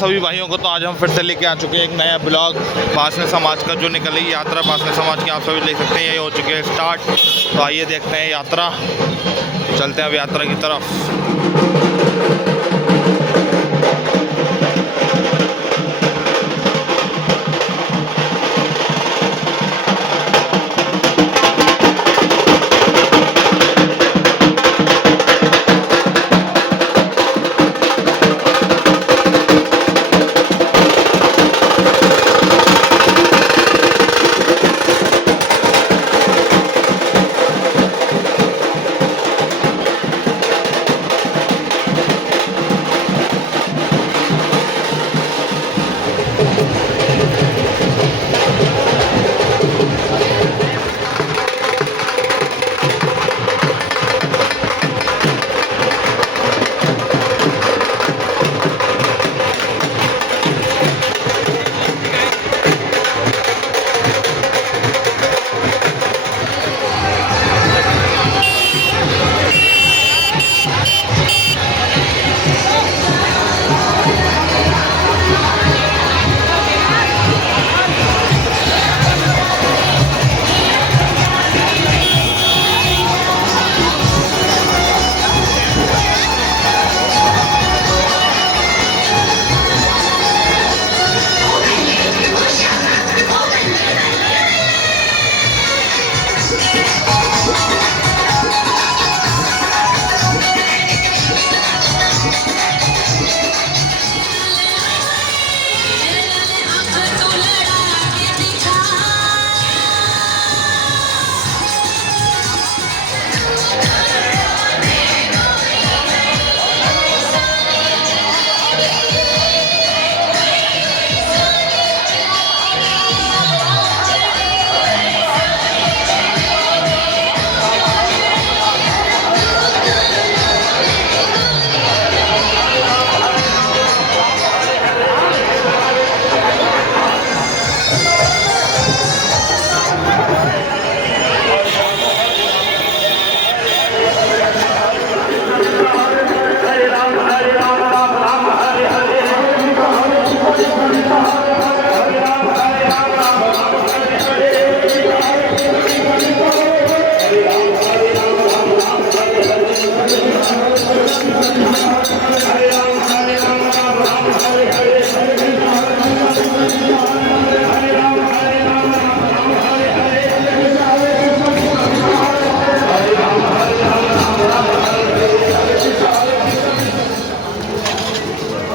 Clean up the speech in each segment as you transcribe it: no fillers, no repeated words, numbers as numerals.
सभी भाइयों को। तो आज हम फिर से लेके आ चुके हैं एक नया ब्लॉग वार्ष्णेय समाज का, जो निकल रही यात्रा वार्ष्णेय समाज की। आप सभी देख सकते हैं ये हो चुके हैं स्टार्ट। तो आइए देखते हैं यात्रा, चलते हैं अब यात्रा की तरफ।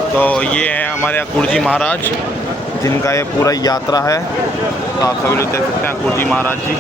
तो ये है हमारे अक्रूर जी महाराज, जिनका ये पूरा यात्रा है। तो आप सभी लोग देख सकते हैं अक्रूर जी महाराज जी।